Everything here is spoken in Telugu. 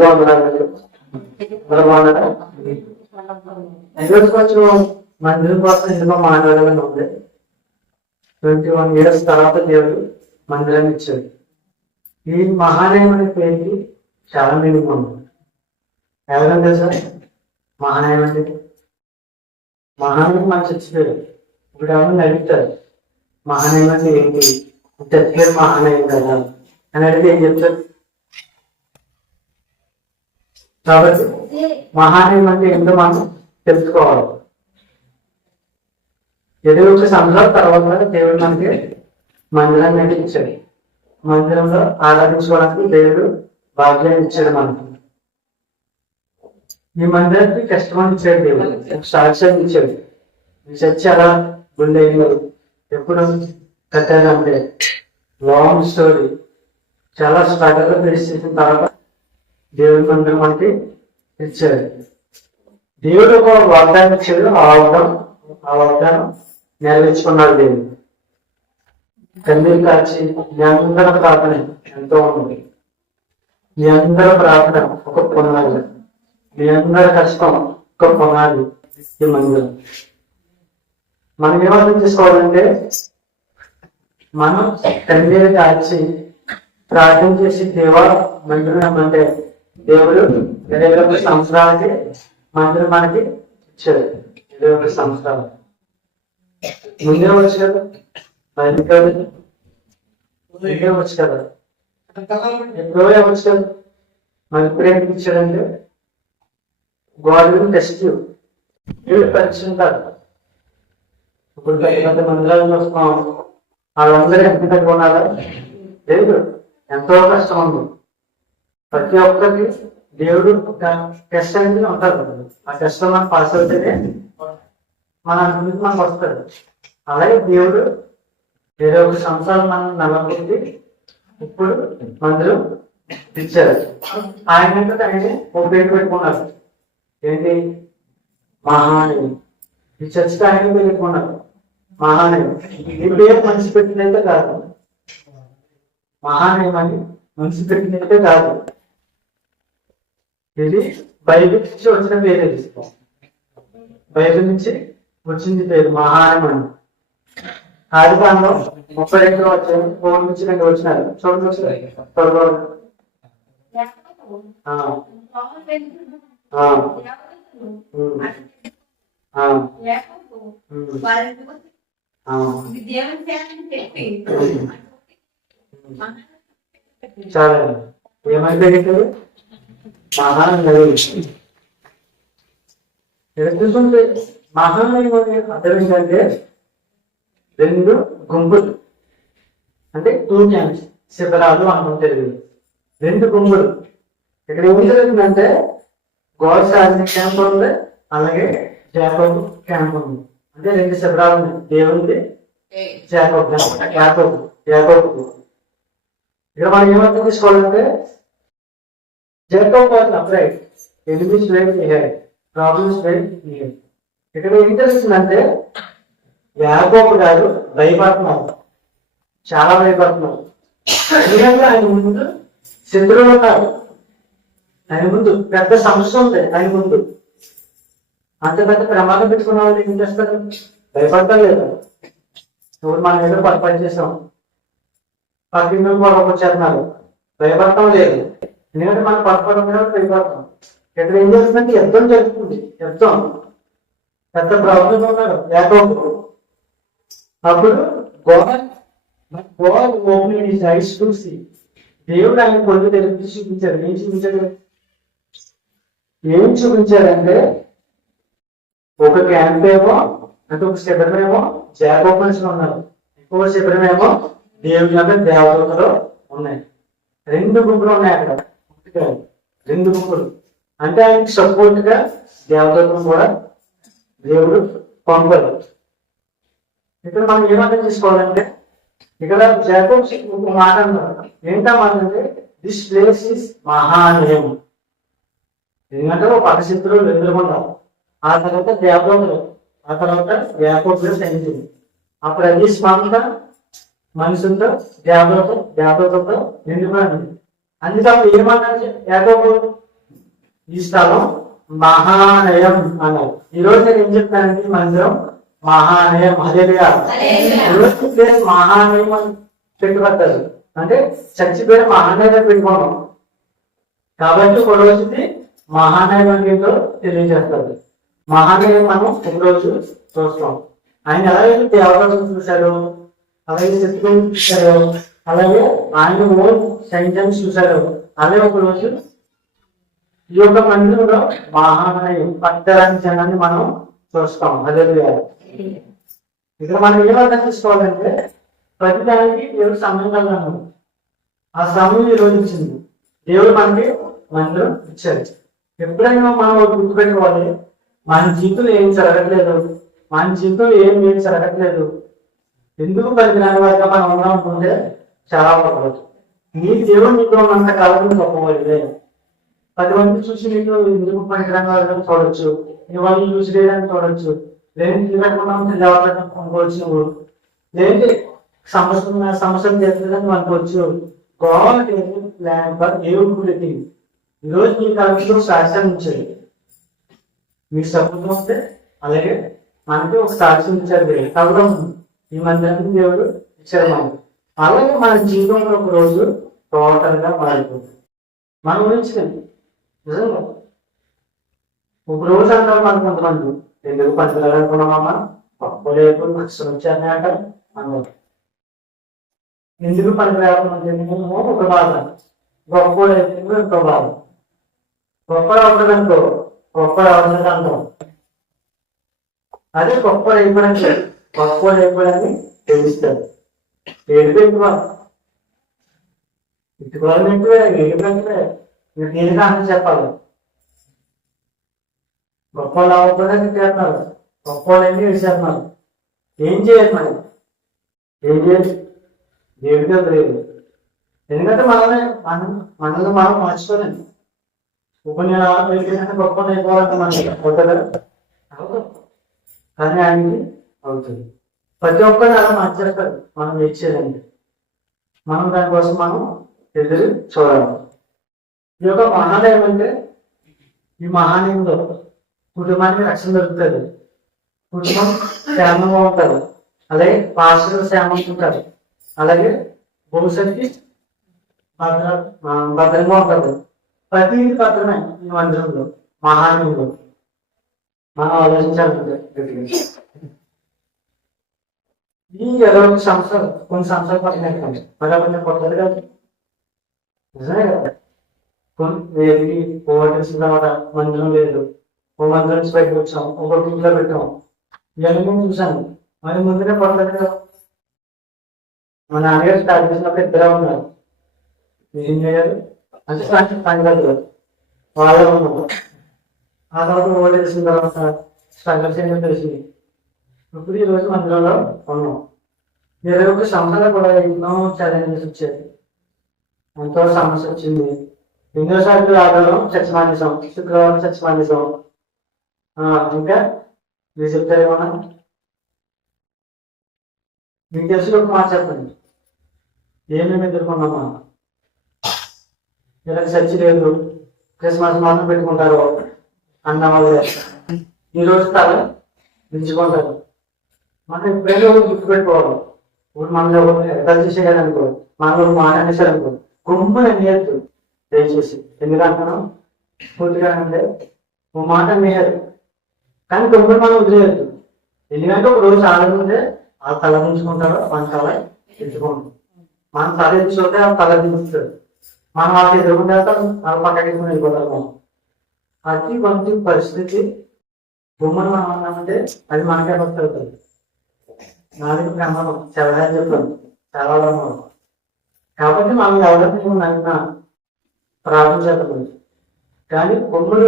బాగున్నారా? కొంచెం మందిరం కోసం ఎందుకో మాట్లాడాలని ఉంది. 21 years తర్వాత దేవుడు మందిరాన్ని ఇచ్చాడు. ఈ మహానయం అనే పేరుకి చాలా మీనింగ్ ఉంది. ఎవరైనా తెలుసా మహానయం అంటే? మహానయం మన చచ్చిపోయాడు. ఇప్పుడు ఎవరైనా అడుగుతారు మహానయం అంటే ఏంటి, చచ్చిపోయాడు మహానయం కదా అని అడిగితే ఏం చెప్తారు? కాబట్టి మహానయం అంటే ఏంటో మనం తెలుసుకోవాలి. 21 సంవత్సరాల తర్వాత దేవుడు మనకి మందిరాన్ని నడిపించాడు. మందిరంలో ఆరాధించుకోవడానికి దేవుడు భాగ్యాన్ని ఇచ్చాడు మనకి. ఈ మందిరానికి కష్టమని ఇచ్చాడు దేవుడు, సాక్ష్యాన్ని ఇచ్చాడు. ఈ చర్చ ఎలా గుండెలు ఎప్పుడు కట్టారంటే లాంగ్ స్టోరీ. చాలా స్ట్రగల్ ఫేస్ చేసిన తర్వాత దేవుడి మందిరం మనకి ఇచ్చాడు. దేవుడు ఒక వాగ్దానం ఇచ్చాడు. ఆ వాగ్దానం నెరవేర్చుకున్నాడు దేవుడు. తండ్రి కాచి మీ అందరి ప్రార్థన ఎంతో ఉంది. మీ అందరి ప్రార్థన ఒక పునాది, మీ అందరి కష్టం ఒక పునాది ఈ మందిరం. మనం ఏమర్థం చేసుకోవాలంటే, మనం తండ్రిని కాచి ప్రార్థన చేసి దేవా మందిరం అంటే దేవుడు 21 సంవత్సరాలకి మందిరం మనకి ఇచ్చాడు. 21 సంవత్సరాలు ముందే వచ్చు కదా, ముందే వచ్చు కదా, ఎప్పుడో వచ్చు కదా. మరి ఇప్పుడు ఏం ఇచ్చాడంటే గోడలు టెస్ట్ పరీక్షింటారు. ఇప్పుడు పెద్ద మందిరాలను వస్తున్నాం, వాళ్ళందరూ ఎంత కట్టుకున్నారా? లేదు, ఎంతో కష్టం ఉంది. ప్రతి ఒక్కరికి దేవుడు టెస్ట్ అనేది ఉంటారు. ఆ టెస్ట్ లో మనం పాస్ అవుతేనే మన అభివృద్ధి మనకు వస్తుంది. అలాగే దేవుడు 21 సంవత్సరాలు మనం నమ్మకం ఇప్పుడు మందిరం ఇచ్చారు. ఆయన ఒక పేరు పెట్టుకున్నారు. ఏంటి? మహానయం. ఈ చర్చకి ఆయన పెట్టుకున్నారు మహానయం. ఈ పేరు మనిషి పెట్టినట్టే కాదు, మహానయం అని మనిషి పెట్టినట్టే కాదు. ఇది బైబిల్ నుంచి వచ్చిన పేరే. బైబిల్ నుంచి వచ్చింది పేరు మహానయం అని. ఆదికాండం 32 వచ్చారు, 4 నుంచి 2 వచ్చినారు. చూడండి చాలా ఏమైతే మహానయం. చూసుకుంటే మహానయం అర్థం ఏంటంటే 2 గుంపులు, అంటే 2 క్యాంప్స్, శిబిరాలు అనుకుంటే 2 గుంపులు. ఇక్కడ ఏం జరుగుతుందంటే గోసాని క్యాంప్ ఉంది, అలాగే జాకోబు క్యాంప్ ఉంది. అంటే 2 శిబిరాలు ఉన్నాయి. దేవుంది జాకోబు. ఇక్కడ మనం ఏమర్థం తీసుకోవాలంటే Jacob was upright, enemies were he had, problems were he had. ఇక్కడ ఏం జరుగుతుందంటే యాకోబు గారు భయపడుతున్నారు, చాలా భయపడుతున్నారు. ఎందుకంటే ఆయన ముందు శత్రువులు ఉన్నారు, ఆయన ముందు పెద్ద సమస్య ఉంది. ఆయన ముందు అంత పెద్ద ప్రమాదం పెట్టుకున్న వాళ్ళు ఏం చేస్తారు? భయపడతారు లేదా? ఇప్పుడు మనం ఏదో పని చేసాం, పక్కింటి కూడా వచ్చేస్తున్నారు, భయపడతాం లేదు. ఎందుకంటే మనం పట్టుకోవడం భయపడతాం. ఇక్కడ ఏం చేస్తుందంటే యుద్ధం జరుగుతుంది. యుద్ధం పెద్ద ప్రాబ్లం ఉన్నారు యాకోబు. అప్పుడు దేవుడు ఆయన కొడుకు తెలిపి చూపించారు. ఏం చూపించారంటే ఒక క్యాంప్ ఏమో, అంటే ఒక శిబిరమేమో జాకోబు మనుషులు ఉన్నారు, ఇంకొక శిబిరమేమో దేవుడి యొక్క దేవతలు ఉన్నాయి. 2 గుంపులు ఉన్నాయి అక్కడ. 2 గుంపులు అంటే ఆయనకి సపోర్ట్ గా దేవతలను కూడా దేవుడు పంపారు. ఇక్కడ మనం ఏమర్థం చేసుకోవాలంటే, ఇక్కడ జాకోబ్ ఒక మాట అన్నారు. ఏంటా మాట అంటే దిస్ ప్లేస్ ఇస్ మహానయం. ఎందుకంటే ఒక అక్షిత్రులు ఎదుర్కొన్నారు, ఆ తర్వాత దేవతలు, ఆ తర్వాత యాకోబు సైన్యం. అప్పుడు అది స్వంత మనుషులతో దేవతలతో నిండిపోయింది. అందుకే అప్పుడు ఏమన్నారు యాకోబు, ఈ స్థలం మహానయం అన్నారు. ఈరోజు నేను ఏం చెప్తానంటే మందిరం మహానయం. హల్లెలూయా. ఈరోజు ప్లేస్ మహానయం అని పెట్టుబడతారు, అంటే చర్చి పేరు మహానయం పెట్టుకోవడం. కాబట్టి ఒక రోజుకి మహానయం ఏంటో తెలియజేస్తారు. మహానయం మనం ఒక రోజు చూస్తాం. ఆయన ఎలాగైతే దేవతలను చూశారు, అలాగే శత్రువులు చూశారు, అలాగే ఆయన ఓన్ సైన్యాన్ని చూశారు. అలాగే ఒక రోజు ఈ యొక్క మందిరంలో మహానయం పట్టరాని జనాన్ని మనం చూస్తాం. హల్లెలూయా. ఇక్కడ మనం ఏం అర్థం చేసుకోవాలంటే ప్రతిదానికి దేవుడు సమయం కలగను. ఆ సమయం ఈ రోజు ఇచ్చింది. దేవుడు మనకి మందిరం ఇచ్చారు. ఎప్పుడైనా మనం గుర్తుపెట్టుకోవాలి, మన జీవితంలో ఏం జరగట్లేదు, మన జీవితంలో ఏం జరగట్లేదు, ఎందుకు పనికిరాని వారిగా మనం ఉన్నాం అనుకుంటే చాలా బాగుంటుంది. నీ దేవుడు నీకు ఉన్నంత కాలం గొప్పవాళ్ళే. 10 మంది చూసి నీకు ఎందుకు పనికిరాని వారిగా చూడొచ్చు, నీ వాళ్ళు చూసి లేదని చూడొచ్చు, లేని దేవతను కొనుక్కోవచ్చు, నువ్వు లేని సమస్యలు చేస్తుందని అనుకోవచ్చు. God is plan for everything. ఈరోజు మీ కాలంలో సాక్ష్యం ఇచ్చాడు. మీకు సపోర్ట్ ఉంటే అలాగే మనకి ఒక సాక్ష్యం ఇచ్చారు. అప్పుడు ఈ మందిరానికి దేవుడు ఇచ్చారు మనకి. అలాగే మన జీవితంలో ఒక రోజు టోటల్ గా మారిపోతుంది. మనం ఊహించలేదు నిజంగా. ఒక రోజు అంటారు మన కొంతమంది, ఎందుకు పనికిరాలనుకున్నామమ్మా, గొప్ప లేదు నష్టం వచ్చారని అంటారు. అన్నారు ఎందుకు పనికిరాకుండా ఒక బాధ, గొప్ప అయితే ఇంకో బాధ. గొప్ప అవుతుందనుకో, గొప్ప అవుతుంది అంటాం. అదే గొప్ప అయిపోయాడని తెలుస్తారు. ఏడుపు ఎక్కువ, ఇటుకోవాలని ఎక్కువే, ఏడుపు ఎక్కువే. మీరు దేనికి ఆనందం చెప్పాలి. గొప్ప వాళ్ళు అవ్వకుండా తిట్టేస్తున్నారు, గొప్ప వాళ్ళని విడిచేస్తున్నారు. ఏం చేయాలి మనం? ఏం చేయాలి? దేవుడితో లేదు. ఎందుకంటే మనల్ని మనం మార్చుకోలేండి. ఉపన్యాసం గొప్ప అయిపోవాలంటే మనకి అవుతుంది, కానీ ఆయనకి అవుతుంది. ప్రతి ఒక్కరిని అలా మార్చేస్తారు. మనం ఇచ్చేదండి, మనం దానికోసం మనం ఎదురు చూడాలి. ఈ యొక్క మహాలయం అంటే, ఈ మహాలయంలో కుటుంబానికి రక్షణ దొరుకుతుంది, కుటుంబం క్షేమంగా ఉంటారు, అలాగే పాస్టర్లు క్షేమంగా ఉంటారు, అలాగే భవిష్యత్తుకి భద్రంగా ఉంటుంది. ప్రతి భద్రమే ఈ మందిరంలో మహాలయంలో. మనం ఆలోచించాలంటే ఈ 20 సంవత్సరాలు కొన్ని సంవత్సరాలు పడుతున్నాయి, మరి కొంచెం పడుతుంది కదా, నిజమే కదా. వేదికి పోవాల్సిన తర్వాత మందిరం లేదు, ఓ మందిరం నుంచి బయటకు వచ్చాం, ఒక్కొక్క ఇంట్లో పెట్టాం, ఇవన్నీ నేను చూసాను. మరి ముందునే పడుతుంది కదా. మా నాన్నగారు స్టార్ట్ చేసినప్పుడు ఇద్దరే ఉన్నారు. ఏం చేయాలి అంటే సంగతులు వాళ్ళే ఉన్నాము. ఆ తర్వాత ఓడి తెలిసిన తర్వాత స్ట్రగల్స్ ఏంటో తెలిసింది. ఇప్పుడు ఈ రోజు మందిరంలో ఉన్నాం. 21 సంవత్సరాలు కూడా ఎన్నో ఛాలెంజెస్ వచ్చేది, ఎంతో సమస్య వచ్చింది. ఎన్నోసార్లు ఆదివారం చర్చ మానేసాం, శుక్రవారం చర్చ మానేసాం. ఇంకా మీరు చెప్తారేమన్నా? మీకు తెలిసి ఒక మాట చెప్పండి, ఏమేమి ఎదుర్కొన్నామా? ఇలా చర్చి లేదు, క్రిస్మస్ మాత్రం పెట్టుకుంటారు అన్న వాళ్ళు ఈరోజు తల దించుకుంటారు. మనం ఎప్పుడైనా గుర్తు పెట్టుకోవాలి. ఇప్పుడు మనలో ఎక్కడ చేసేయాలనుకో, మనలో మాట అనేసారనుకో, గుంపుని నేర్చు దయచేసి. ఎందుకంటున్నాం పూర్తిగా అంటే ఓ మాట నేయాలి, కానీ గుంపుని మనం వదిలేయద్దు. ఎందుకంటే ఒక రోజు ఆడుకుంటే ఆ తల దించుకుంటారో మన తల ఎత్తుకుంటాం. మనం తల ఎత్తుకుంటే ఆ తల దించుతాడు, మనం వాళ్ళకి ఎదుర్కొంటే వాళ్ళ పక్కకి వెళ్ళిపోతాము. అది కొంత పరిస్థితి గుమ్మని మనం అన్నామంటే అది మనకే వస్తుంది. నాలుగు ప్రమాదం చాలా చెప్పాను, చాలా ప్రమాదం. కాబట్టి మనం ఎవరైనా ప్రార్థన చేద్దాం. కానీ కొమ్ములు